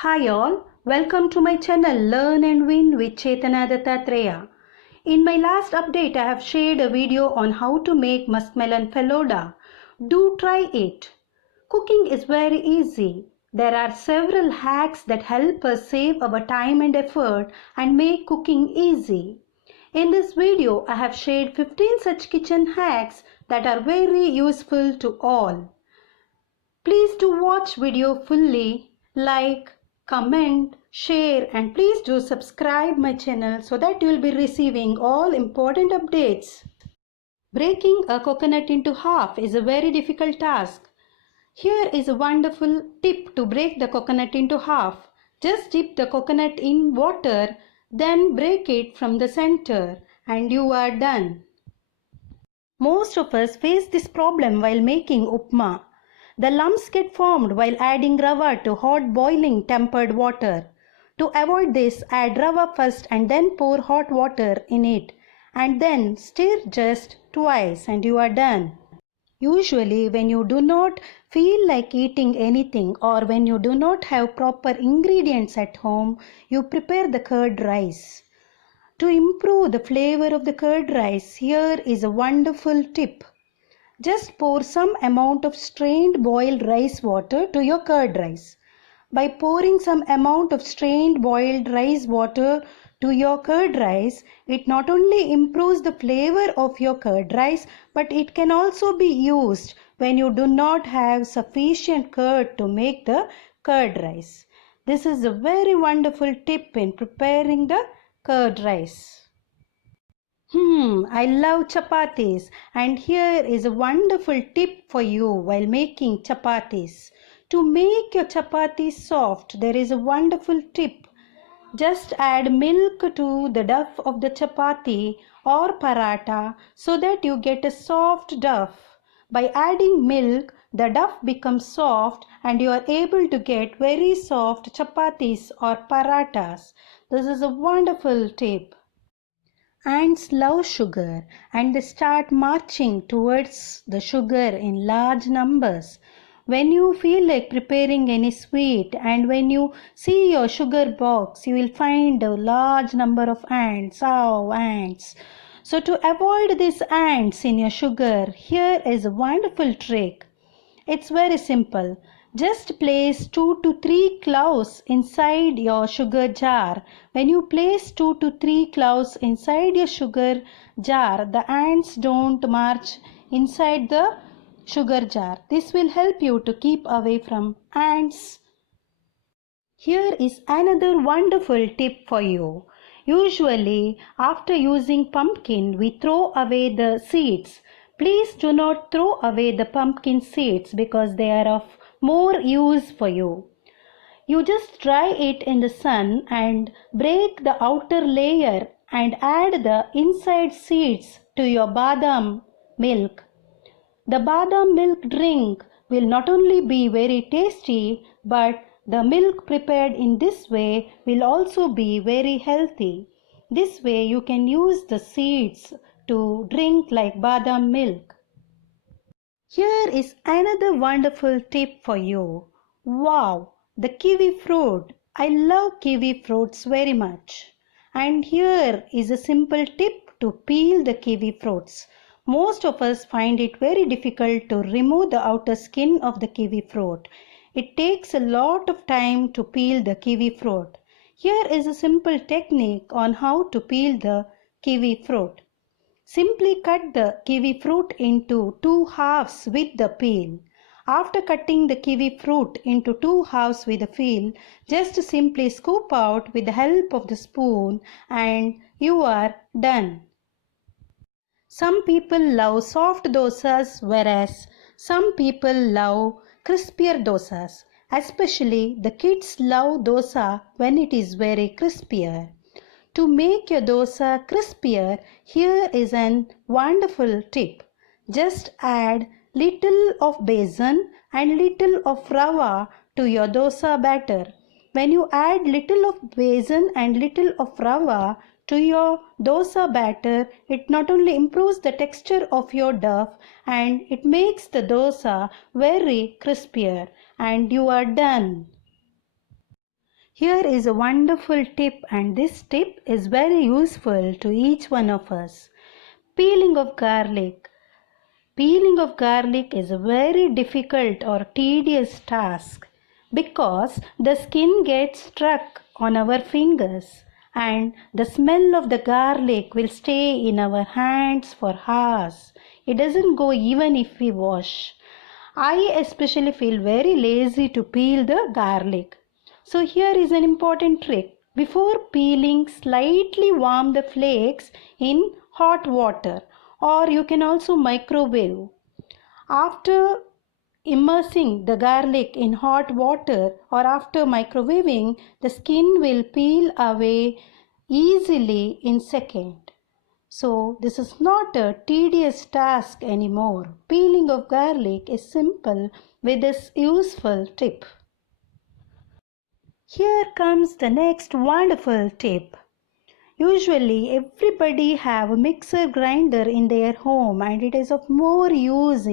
Hi all, welcome to my channel Learn and Win with Chetana Dattatreya. In my last update I have shared a video on how to make muskmelon falooda. Do try it. Cooking is very easy. There are several hacks that help us save our time and effort and make cooking easy. In this video I have shared 15 such kitchen hacks that are very useful to all. Please do watch video fully, like, comment, share and please do subscribe my channel so that you will be receiving all important updates. Breaking a coconut into half is a very difficult task. Here is a wonderful tip to break the coconut into half. Just dip the coconut in water, then break it from the center and you are done. Most of us face this problem while making upma. The lumps get formed while adding rava to hot boiling tempered water. To avoid this, add rava first and then pour hot water in it and then stir just twice and you are done. Usually when you do not feel like eating anything or when you do not have proper ingredients at home, you prepare the curd rice. To improve the flavor of the curd rice, here is a wonderful tip. Just pour some amount of strained boiled rice water to your curd rice. By pouring some amount of strained boiled rice water to your curd rice, it not only improves the flavor of your curd rice, but it can also be used when you do not have sufficient curd to make the curd rice. This is a very wonderful tip in preparing the curd rice. I love chapatis and here is a wonderful tip for you while making chapatis. To make your chapatis soft, there is a wonderful tip. Just add milk to the dough of the chapati or paratha so that you get a soft dough. By adding milk, the dough becomes soft and you are able to get very soft chapatis or parathas. This is a wonderful tip. Ants love sugar and they start marching towards the sugar in large numbers. When you feel like preparing any sweet and when you see your sugar box, you will find a large number of ants. Oh, ants. So to avoid these ants in your sugar, here is a wonderful trick. It's very simple. Just place 2 to 3 cloves inside your sugar jar. When you place 2 to 3 cloves inside your sugar jar, the ants don't march inside the sugar jar. This will help you to keep away from ants. Here is another wonderful tip for you. Usually, after using pumpkin, we throw away the seeds. Please do not throw away the pumpkin seeds because they are of more use for you. You just dry it in the sun and break the outer layer and add the inside seeds to your badam milk. The badam milk drink will not only be very tasty, but the milk prepared in this way will also be very healthy. This way you can use the seeds to drink like badam milk. Here is another wonderful tip for you. Wow, the kiwi fruit. I love kiwi fruits very much. And here is a simple tip to peel the kiwi fruits. Most of us find it very difficult to remove the outer skin of the kiwi fruit. It takes a lot of time to peel the kiwi fruit. Here is a simple technique on how to peel the kiwi fruit. Simply cut the kiwi fruit into 2 halves with the peel. After cutting the kiwi fruit into 2 halves with the peel, just simply scoop out with the help of the spoon and you are done. Some people love soft dosas whereas some people love crispier dosas. Especially the kids love dosa when it is very crispier. To make your dosa crispier, here is an wonderful tip. Just add little of besan and little of rava to your dosa batter. When you add little of besan and little of rava to your dosa batter, it not only improves the texture of your dough and it makes the dosa very crispier and you are done. Here is a wonderful tip, and this tip is very useful to each one of us. Peeling of garlic. Peeling of garlic is a very difficult or tedious task because the skin gets stuck on our fingers and the smell of the garlic will stay in our hands for hours. It doesn't go even if we wash. I especially feel very lazy to peel the garlic. So here is an important trick. Before peeling, slightly warm the flakes in hot water, or you can also microwave. After immersing the garlic in hot water or after microwaving, the skin will peel away easily in seconds. So this is not a tedious task anymore. Peeling of garlic is simple with this useful tip. Here comes the next wonderful tip. Usually everybody have a mixer grinder in their home and it is of more use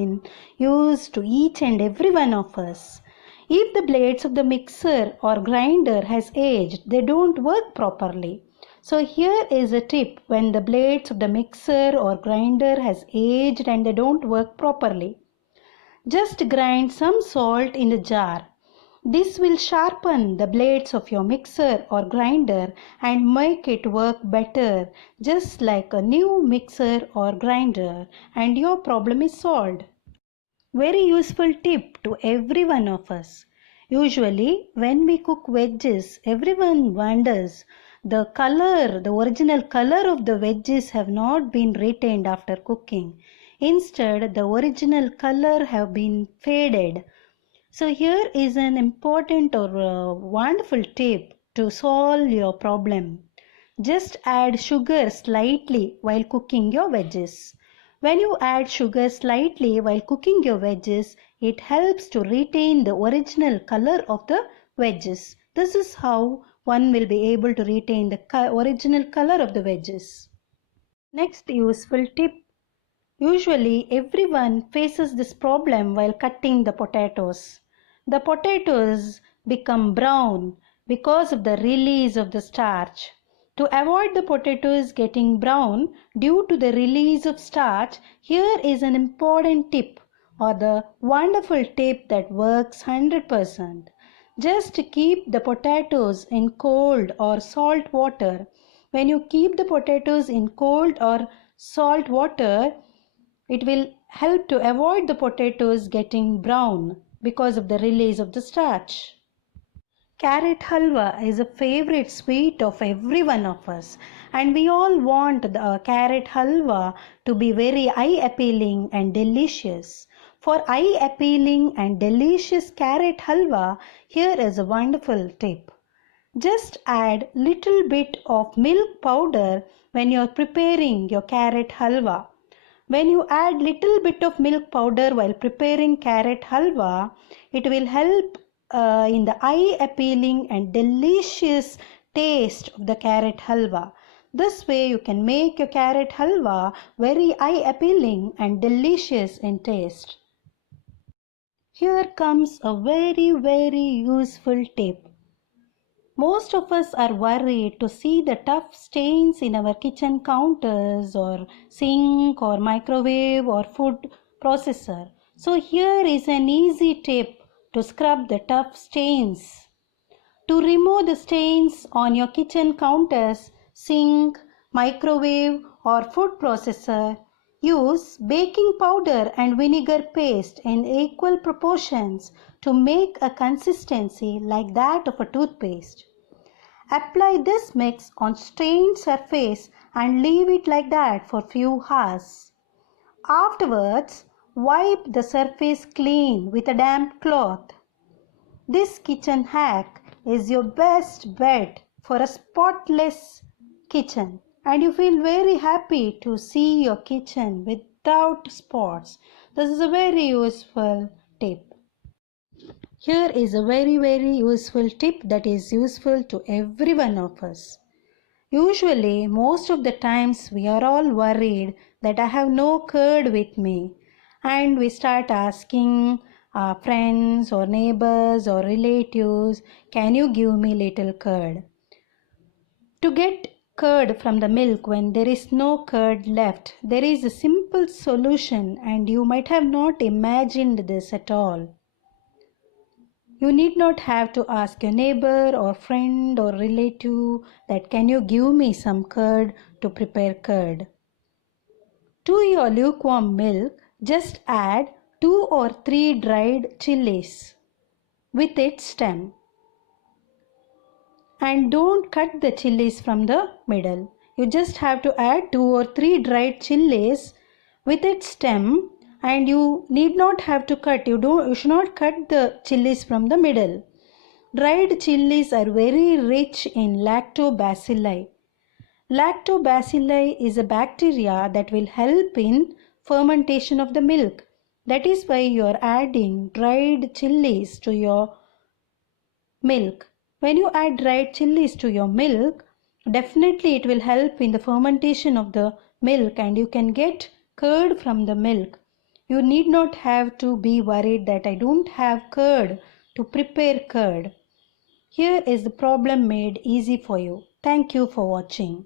to each and every one of us. If the blades of the mixer or grinder has aged, they don't work properly. So here is a tip when the blades of the mixer or grinder has aged and they don't work properly. Just grind some salt in the jar. This will sharpen the blades of your mixer or grinder and make it work better, just like a new mixer or grinder, and your problem is solved. Very useful tip to every one of us. Usually, when we cook veggies, everyone wonders the original color of the veggies have not been retained after cooking. Instead, the original color have been faded. So here is an important or wonderful tip to solve your problem. Just add sugar slightly while cooking your veggies. When you add sugar slightly while cooking your veggies, it helps to retain the original color of the veggies. This is how one will be able to retain the original color of the veggies. Next useful tip. Usually everyone faces this problem while cutting the potatoes. The potatoes become brown because of the release of the starch. To avoid the potatoes getting brown due to the release of starch, here is an important tip or the wonderful tip that works 100%. Just keep the potatoes in cold or salt water. When you keep the potatoes in cold or salt water, it will help to avoid the potatoes getting brown because of the release of the starch. Carrot halwa is a favorite sweet of every one of us, and we all want the carrot halwa to be very eye appealing and delicious. For eye appealing and delicious carrot halwa, here is a wonderful tip. Just add little bit of milk powder when you are preparing your carrot halwa. When you add little bit of milk powder while preparing carrot halwa, it will help in the eye appealing and delicious taste of the carrot halwa. This way you can make your carrot halwa very eye appealing and delicious in taste. Here comes a very useful tip. Most of us are worried to see the tough stains in our kitchen counters or sink or microwave or food processor. So here is an easy tip to scrub the tough stains. To remove the stains on your kitchen counters, sink, microwave or food processor, use baking powder and vinegar paste in equal proportions to make a consistency like that of a toothpaste. Apply this mix on stained surface and leave it like that for few hours. Afterwards, wipe the surface clean with a damp cloth. This kitchen hack is your best bet for a spotless kitchen, and you feel very happy to see your kitchen without spots. This is a very useful tip. Here is a very useful tip that is useful to every one of us. Usually, most of the times we are all worried that I have no curd with me, and we start asking our friends or neighbors or relatives, can you give me little curd? To get curd from the milk when there is no curd left, there is a simple solution, and you might have not imagined this at all. You need not have to ask your neighbor or friend or relative that can you give me some curd to prepare curd. To your lukewarm milk, just add 2 or 3 dried chillies with its stem. And don't cut the chillies from the middle. You just have to add 2 or 3 dried chillies with its stem, and you need not have to cut. You should not cut the chillies from the middle. Dried chillies are very rich in lactobacilli. Lactobacilli is a bacteria that will help in fermentation of the milk. That is why you are adding dried chillies to your milk. When you add dried chillies to your milk, definitely it will help in the fermentation of the milk, and you can get curd from the milk. You need not have to be worried that I don't have curd to prepare curd. Here is the problem made easy for you. Thank you for watching.